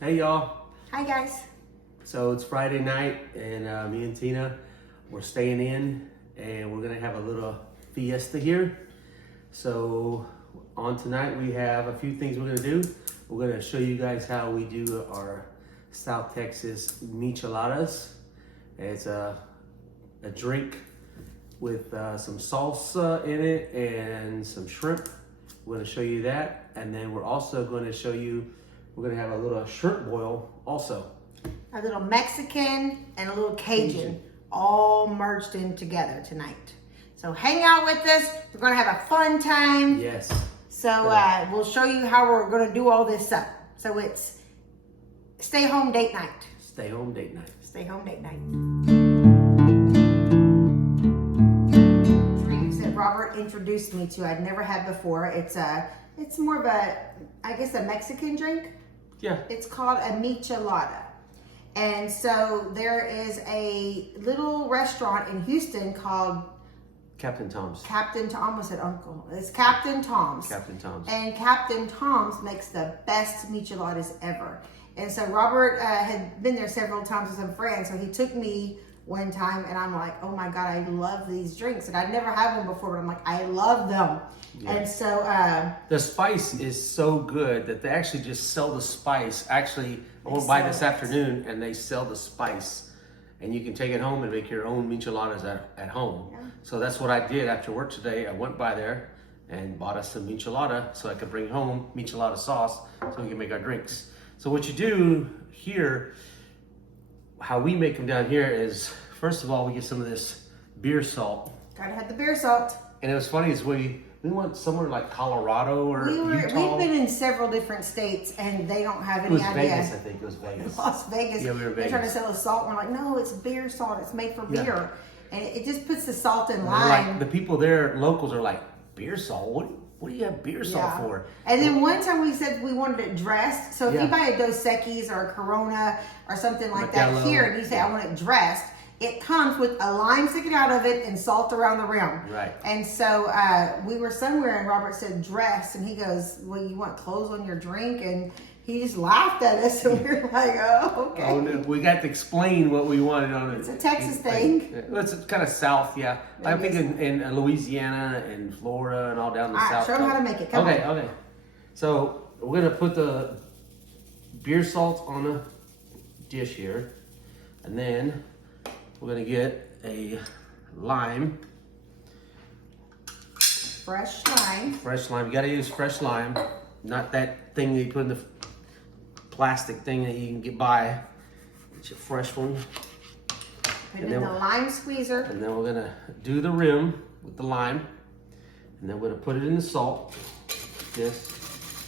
Hey y'all. Hi guys. So it's Friday night and me and Tina, we're staying in and we're gonna have a little fiesta here. So on tonight we have a few things we're gonna do. We're gonna show you guys how we do our South Texas Micheladas. It's a drink with some salsa in it and some shrimp. We're gonna show you that. And then we're also gonna show you, we're gonna have a little shrimp boil also. A little Mexican and a little Cajun all merged in together tonight. So hang out with us. We're gonna have a fun time. Yes. So we'll show you how we're gonna do all this stuff. So it's stay home date night. Stay home date night. Stay home date night. Drinks that Robert introduced me to, I'd never had before. It's more of a, I guess, a Mexican drink. Yeah. It's called a Michelada. And so there is a little restaurant in Houston called Captain Tom's. Captain Tom. I almost said uncle. It's Captain Tom's. Captain Tom's. And Captain Tom's makes the best micheladas ever. And so Robert had been there several times with some friends. So he took me one time and I'm like, oh my God, I love these drinks. And I'd never had one before, but I'm like, I love them. Yeah. And so the spice is so good that they actually just sell the spice. Actually, I went by this afternoon and they sell the spice and you can take it home and make your own micheladas at home. Yeah. So that's what I did after work today. I went by there and bought us some michelada so I could bring home michelada sauce so we can make our drinks. So what you do here, how we make them down here is, first of all, we get some of this beer salt. Gotta have the beer salt. And it was funny is we went somewhere like Colorado or Utah. We've been in several different states and they don't have any idea. It was Vegas, I think it was Vegas. Las Vegas. Yeah, we were in Vegas. They're trying to sell us salt. And we're like, no, it's beer salt. It's made for beer. And it just puts the salt in lime. Like, the people there, locals, are like, beer salt? What do you have beer salt for? And then one time we said we wanted it dressed. So if you buy a Dos Equis or a Corona or something like that here, and you say, I want it dressed, it comes with a lime sticking out of it and salt around the rim. Right. And so we were somewhere and Robert said dressed, and he goes, well, you want clothes on your drink? And he just laughed at us, and we were like, oh, okay. Oh, no, we got to explain what we wanted on it. It's a Texas thing. It's kind of south, yeah. I think in Louisiana and Florida and all down the south. Show them how to make it. Come on. Okay. So we're going to put the beer salt on a dish here. And then we're going to get a lime. Fresh lime. Fresh lime. You got to use fresh lime. Not that thing that you put in the plastic thing that you can get by. It's a fresh one. Put it in the lime squeezer. And then we're going to do the rim with the lime. And then we're going to put it in the salt. This.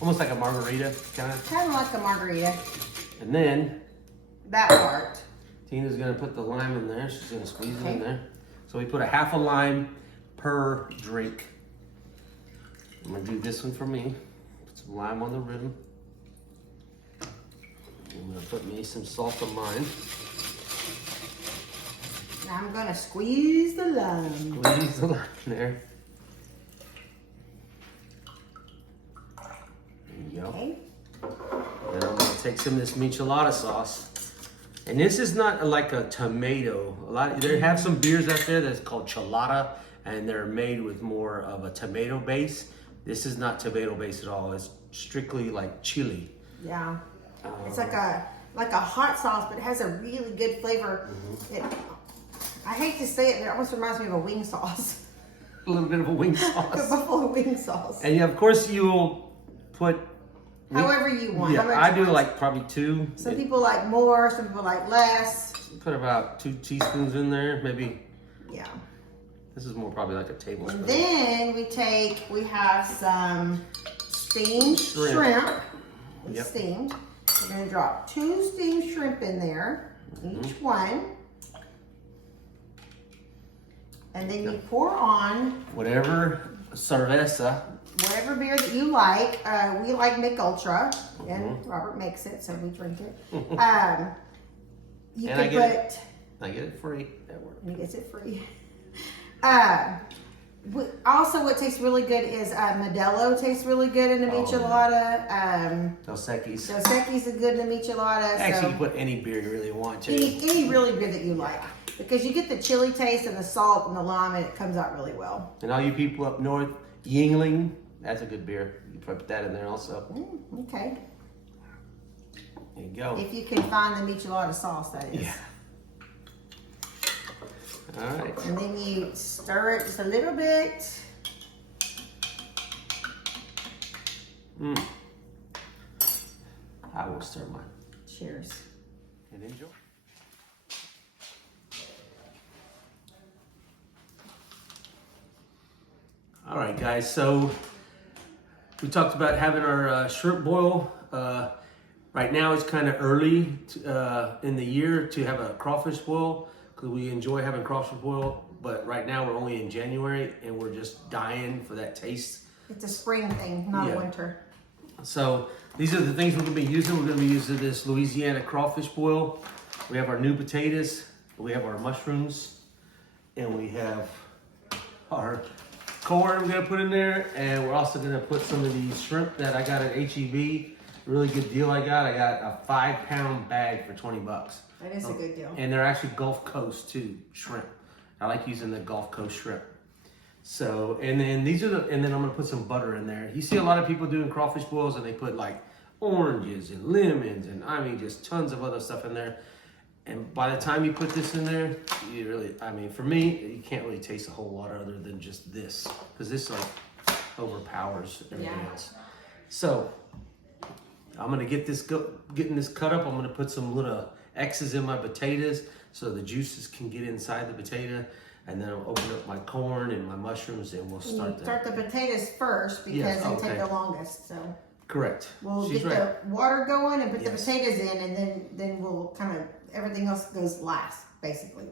Almost like a margarita, kind of. Kind of like a margarita. And then that part. Tina's gonna put the lime in there. She's gonna squeeze it in there. So we put a half a lime per drink. I'm gonna do this one for me. Put some lime on the rim. I'm gonna put me some salt on mine. Now I'm gonna squeeze the lime. Squeeze the lime in there. There you go. Okay. And I'm gonna take some of this michelada sauce. And this is not like a tomato. They have some beers out there that's called chelada, and they're made with more of a tomato base. This is not tomato base at all. It's strictly like chili. Yeah. It's like a hot sauce, but it has a really good flavor. I hate to say it, but it almost reminds me of a wing sauce. A little bit of a wing sauce. A buffalo wing sauce. And of course you'll put however you want. Yeah, I do like probably 2. Some people like more, some people like less. Put about 2 teaspoons in there, maybe. Yeah. This is more probably like a tablespoon. And then we have some steamed shrimp. It's steamed. We're gonna drop 2 steamed shrimp in there, each one. And then you pour on whatever cerveza. Whatever beer that you like. We like Mick Ultra, and Robert makes it, so we drink it. You can put. I get it free at work. He gets it free. Also, what tastes really good is Modelo tastes really good in a michelada. Dos Equis. Dos Equis is good in a michelada. Actually, so you put any beer you really want to. any really beer that you like. Because you get the chili taste and the salt and the lime, and it comes out really well. And all you people up north, Yingling, that's a good beer. You put that in there also. Okay. There you go. If you can find the michelada sauce, that is. Yeah. All right. And then you stir it just a little bit. I will stir mine. Cheers. And enjoy. All right, guys. So we talked about having our shrimp boil. Right now it's kind of early in the year to have a crawfish boil because we enjoy having crawfish boil. But right now we're only in January and we're just dying for that taste. It's a spring thing, not winter. So these are the things we're going to be using. We're going to be using this Louisiana crawfish boil. We have our new potatoes. We have our mushrooms. And we have our corn we're going to put in there. And we're also going to put some of these shrimp that I got at HEB. Really good deal I got. I got a 5-pound bag for $20. That is a good deal. And they're actually Gulf Coast too, shrimp. I like using the Gulf Coast shrimp. So, and then and then I'm gonna put some butter in there. You see a lot of people doing crawfish boils and they put like oranges and lemons and I mean just tons of other stuff in there. And by the time you put this in there, you really, I mean for me, you can't really taste a whole lot other than just this. Because this like overpowers everything else. So, I'm gonna getting this cut up. I'm gonna put some little X's in my potatoes so the juices can get inside the potato. And then I'll open up my corn and my mushrooms and we'll start that. Start the potatoes first because they take the longest. So correct. We'll get the water going and put the potatoes in, and then we'll kind of everything else goes last, basically.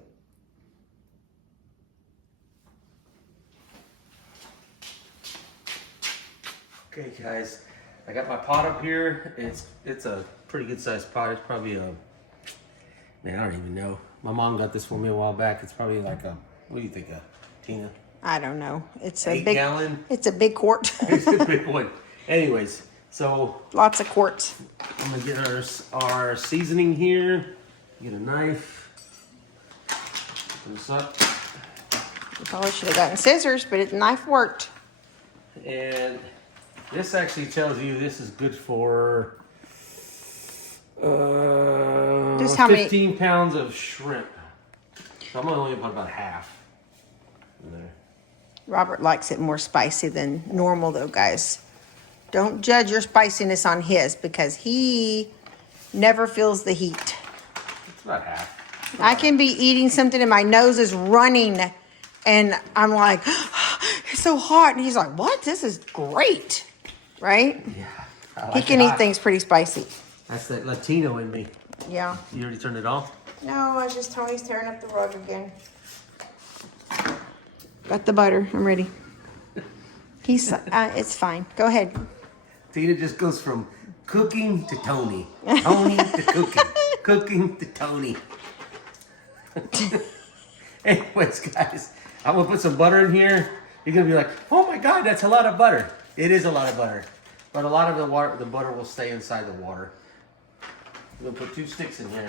Okay, guys, I got my pot up here. It's a pretty good sized pot. It's probably man, I don't even know. My mom got this for me a while back. It's probably like what do you think, Tina? I don't know. It's a 8 big gallon. It's a big quart. It's a big one. Anyways, so lots of quarts. I'm gonna get our seasoning here. Get a knife. Open this up. You probably should have gotten scissors, but the knife worked. And this actually tells you this is good for just how 15 pounds of shrimp. So I'm gonna only put about half in there. Robert likes it more spicy than normal though, guys. Don't judge your spiciness on his because he never feels the heat. It's about half. I can be eating something and my nose is running and I'm like, it's so hot. And he's like, what? This is great. Right? Yeah. He can eat things pretty spicy. That's that Latino in me. Yeah. You already turned it off? No, it's just Tony's tearing up the rug again. Got the butter. I'm ready. He's, it's fine. Go ahead. Tina just goes from cooking to Tony. Tony to cooking. Cooking to Tony. Anyways, guys, I'm going to put some butter in here. You're going to be like, oh my God, that's a lot of butter. It is a lot of butter. But a lot of the butter will stay inside the water. We'll put 2 sticks in here.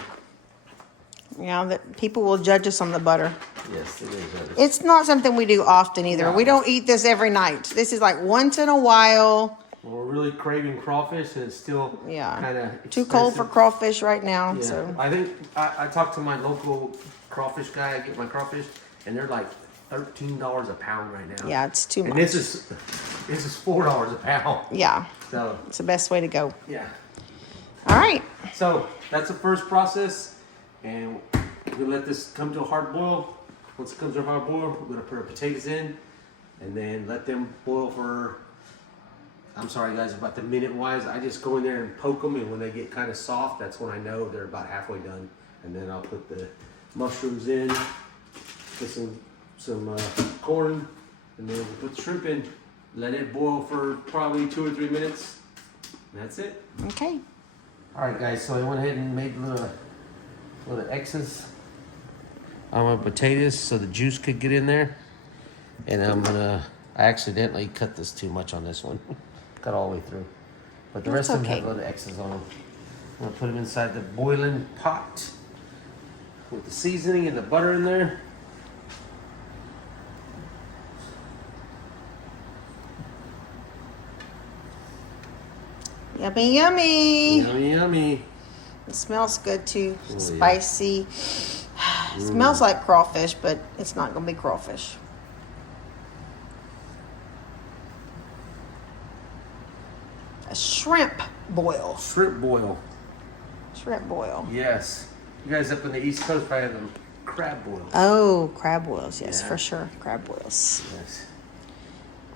Yeah, that people will judge us on the butter. Yes, it is. It's not something we do often either. No. We don't eat this every night. This is like once in a while. We're really craving crawfish, and it's still kind of too cold for crawfish right now. Yeah. So I think I talked to my local crawfish guy. I get my crawfish, and they're like $13 a pound right now. Yeah, it's too much. And this is $4 a pound. Yeah. So it's the best way to go. Yeah. All right. So that's the first process, and we let this come to a hard boil. Once it comes to a hard boil, we're gonna put our potatoes in, and then let them boil for. I'm sorry, guys, about the minute wise. I just go in there and poke them, and when they get kind of soft, that's when I know they're about halfway done. And then I'll put the mushrooms in, put some corn, and then we'll put the shrimp in. Let it boil for probably 2 or 3 minutes. And that's it. Okay. All right, guys. So I went ahead and made little X's on my potatoes so the juice could get in there. And I accidentally cut this too much on this one. Cut all the way through. But the rest of them have little X's on them. I'm gonna put them inside the boiling pot with the seasoning and the butter in there. Yummy, yummy. Yummy, yummy. It smells good too. Oh, Spicy. It smells like crawfish, but it's not gonna be crawfish. A shrimp boil. Shrimp boil. Shrimp boil. Yes. You guys up in the East Coast probably have them crab boils. Oh, crab boils. Yes, Yeah. for sure. Crab boils. Yes.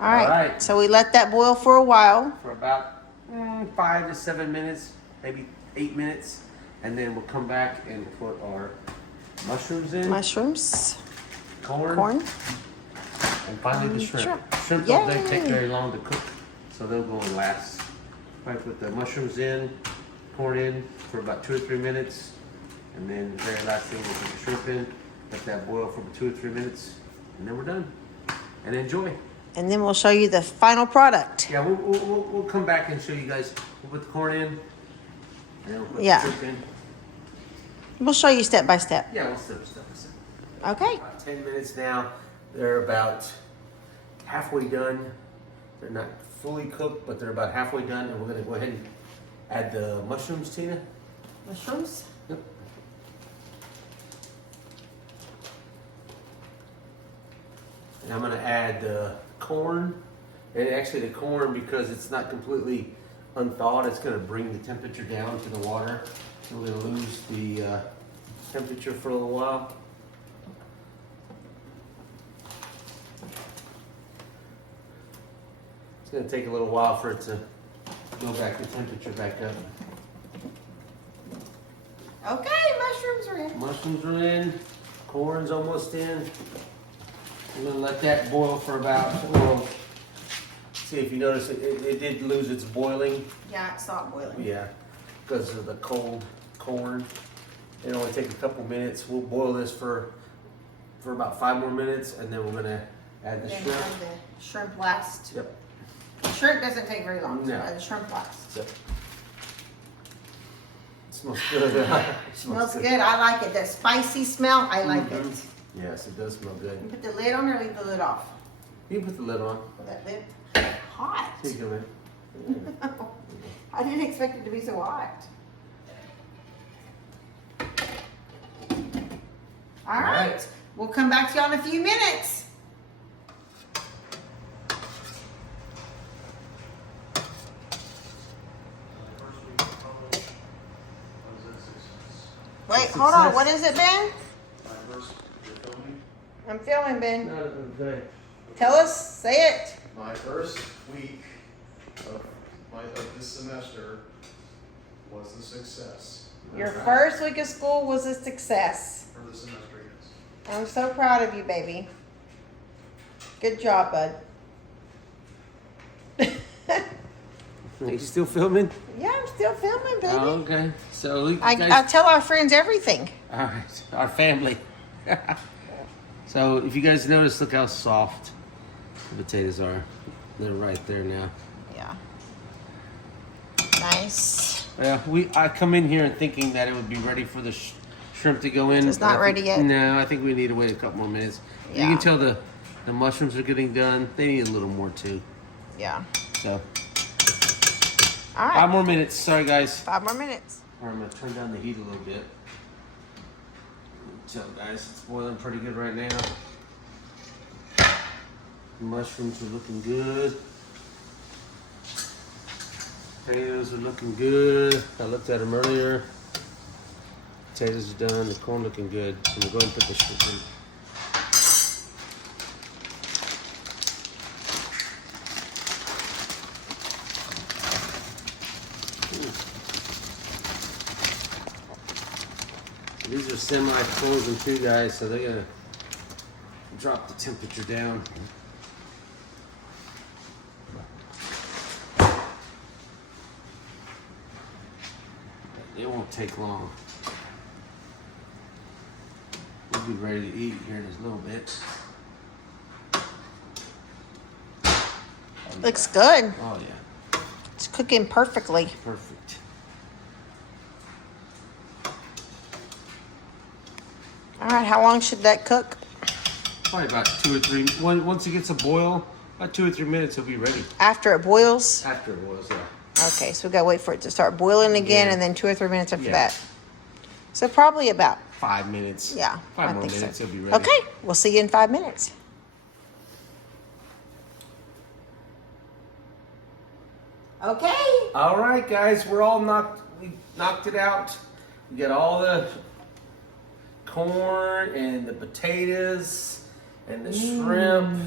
All right. All right. So we let that boil for a while. For about 5 to 7 minutes, maybe 8 minutes. And then we'll come back and put our mushrooms in. Mushrooms. Corn. And finally the shrimp. Shrimp don't take very long to cook, so they'll go in last. I put the mushrooms in, corn in for about 2 or 3 minutes, and then the very last thing we'll put the shrimp in, let that boil for 2 or 3 minutes, and then we're done. And enjoy. And then we'll show you the final product. Yeah, we'll come back and show you guys. We'll put the corn in, and then we'll put the shrimp in. We'll show you step by step. Yeah, we'll step by step. Okay. About 10 minutes now. They're about halfway done. They're not fully cooked, but they're about halfway done, and we're gonna go ahead and add the mushrooms, Tina. Mushrooms? Yep. And I'm gonna add the corn, and actually the corn, because it's not completely unthawed, it's gonna bring the temperature down to the water. So we're gonna lose the temperature for a little while. It's gonna take a little while for it to go back, the temperature back up. Okay, mushrooms are in. Mushrooms are in, corn's almost in. I'm gonna let that boil for about, see if you notice it did lose its boiling. Yeah, it stopped boiling. Yeah, because of the cold corn. It'll only take a couple minutes. We'll boil this for about 5 more minutes, and then we're gonna add the shrimp. Add the shrimp last. Yep. The shrimp doesn't take very long, so No. add the shrimp last. Yep. It smells good. Smells good. I like it. That spicy smell, I like it. Yes, it does smell good. You put the lid on or leave the lid off? You can put the lid on. Put that lid hot. Here you go, man. I didn't expect it to be so hot. All right. We'll come back to y'all in a few minutes. Wait, hold on. What is it, Ben? I'm filming, Ben. Tell us. Say it. My first week of this semester was a success. Your first week of school was a success. For the semester, yes. I'm so proud of you, baby. Good job, bud. Are you still filming? Yeah, I'm still filming, baby. Oh, okay. So you I guys, tell our friends everything. all right, our family. So if you guys notice, look how soft the potatoes are. They're right there now. Yeah. Nice. Yeah, I come in here and thinking that it would be ready for the shrimp to go in. It's not ready yet? No, I think we need to wait a couple more minutes. You Yeah. can tell the mushrooms are getting done. They need a little more too. Yeah. So All right. 5 more minutes. Sorry, guys. 5 more minutes. Or I'm gonna turn down the heat a little bit. Tell guys, it's boiling pretty good right now. The mushrooms are looking good. Potatoes are looking good. I looked at them earlier. Potatoes are done. The corn looking good. I'm gonna go ahead and put the shrimp in. These are semi-frozen too, guys, so they're gonna drop the temperature down. It won't take long. We'll be ready to eat here in just a little bit. Looks good. Oh yeah, It's cooking perfectly. perfect. All right, how long should that cook? Probably about 2 or 3. Once it gets a boil, about 2 or 3 minutes, it'll be ready. After it boils? After it boils, yeah. Okay, so we gotta wait for it to start boiling again, Yeah. and then 2 or 3 minutes after Yeah. that. So probably about, 5 minutes. yeah. 5 I more think minutes, so. it'll be ready. Okay, we'll see you in 5 minutes. Okay. All right, guys, we knocked it out. We got all the corn and the potatoes and the shrimp.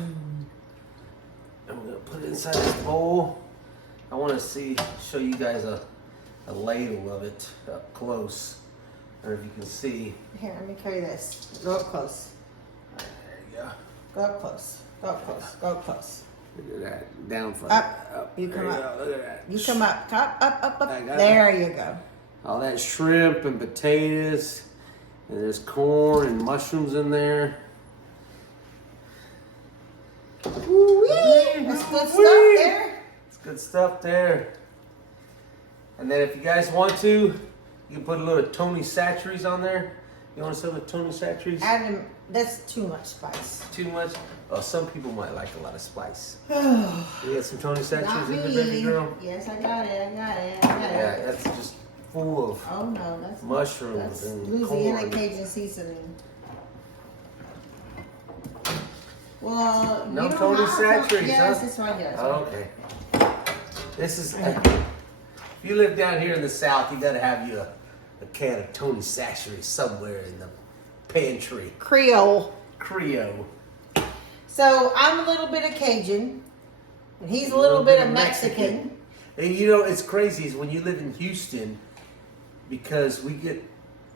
I'm gonna put it inside this bowl. I want to show you guys a ladle of it up close. I don't know if you can see. Here, let me carry this. Go up close. There you go. Go up close. Go up close. Go up close. Look at that. Down front. Up. You come There up. go. Look at that. You come up. Top, up. I got There you go. All that shrimp and potatoes. And there's corn and mushrooms in there. Woo-wee. That's good stuff there. It's good stuff there. And then if you guys want to, you can put a little Tony Chachere's on there. You want some of the Tony Chachere's? Adam, that's too much spice. Too much? Oh, some people might like a lot of spice. Not You got some Tony Chachere's in there, baby me. girl? Yes, I got it. Yeah, that's just full of Oh no, that's mushrooms that's and Louisiana corn. Cajun seasoning. Well, No you don't Tony have Chachere's, Yes, huh? it's right here. Oh, okay. This is, if you live down here in the South, you gotta have you a can of Tony Chachere's somewhere in the pantry. Creole. Creole. So I'm a little bit of Cajun, and he's a little bit of Mexican. And you know, it's crazy is when you live in Houston, because we get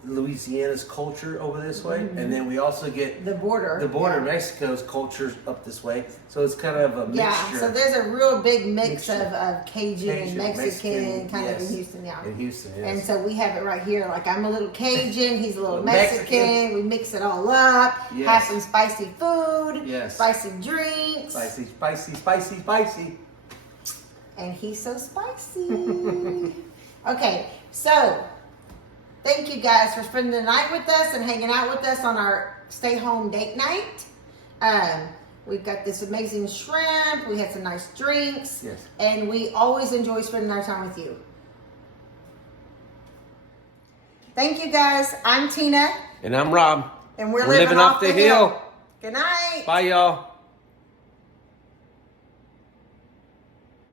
Louisiana's culture over this way, and then we also get The border. of Mexico's culture up this way. So it's kind of a mixture. Yeah, so there's a real big mix Mixture. of Cajun and Mexican kind of yes. in Houston, yeah. In Houston, yes. And so we have it right here. Like I'm a little Cajun, he's a little Mexican. Mexican. We mix it all up. Yes. Have some spicy food. Yes. Spicy drinks. Spicy, spicy, spicy, spicy. And he's so spicy. Okay, so thank you guys for spending the night with us and hanging out with us on our stay home date night. We've got this amazing shrimp. We had some nice drinks. Yes. And we always enjoy spending our time with you. Thank you guys. I'm Tina. And I'm Rob. And we're living off the hill. Good night. Bye, y'all.